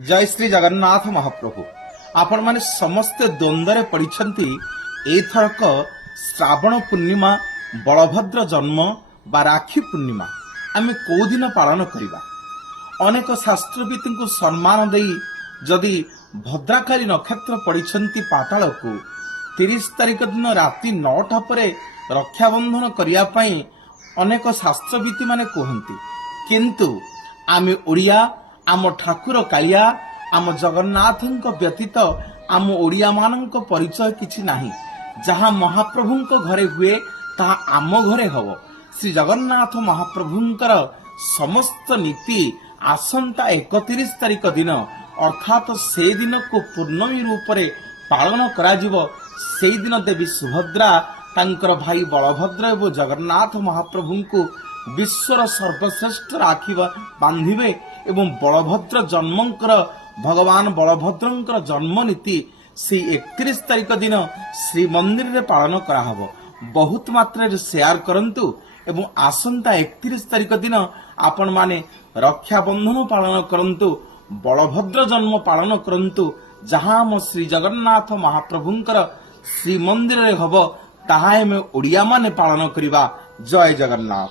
जय श्री जगन्नाथ महाप्रभु। आपण माने समस्ते द्वंद्व पड़िछंती एथरक श्रावण पूर्णिमा बलभद्र जन्म बा राखी पूर्णिमा आमे को दिन पालन करिबा। अनेक शास्त्रविद को सम्मान देई जदि भद्राकाली नक्षत्र पड़िछंती पाताल को 30 तारिख दिन राति 9टा परे रक्षाबंधन करिया पई अनेक शास्त्रविद माने कहंती, किंतु आमे ओडिया आम ठाकुर कालिया आम जगन्नाथ व्यतीत आम ओडिया मानक परिचय किछि नाही। जहाँ महाप्रभुंक घरे हुए ताहा आम घरे हव। श्री जगन्नाथ महाप्रभुंकर समस्त नीति आसंता 31 तारिख दिन अर्थात से दिन को पूर्णमी रूप से पालन कराजिव। से दिन देवी सुभद्रा तांकर भाई बलभद्र एवं जगन्नाथ महाप्रभु को विश्वर सर्वश्रेष्ठ राखी बांधिबे एवं बलभद्र जन्मंकर भगवान बलभद्रंकर जन्म नीति से 31 तारिख दिन श्री मंदिर रे पालन कराहब। बहुत मात्रा रे शेयर करंतु एवं आसंता 31 तारिख दिन आपण माने रक्षाबंधन पालन करंतु, बलभद्र जन्म पालन करंतु। जहाँ हम श्री जगन्नाथ महाप्रभुंकर श्री मंदिर रे हब ताहा हम ओडिया माने पालन करिबा। जय जगन्नाथ।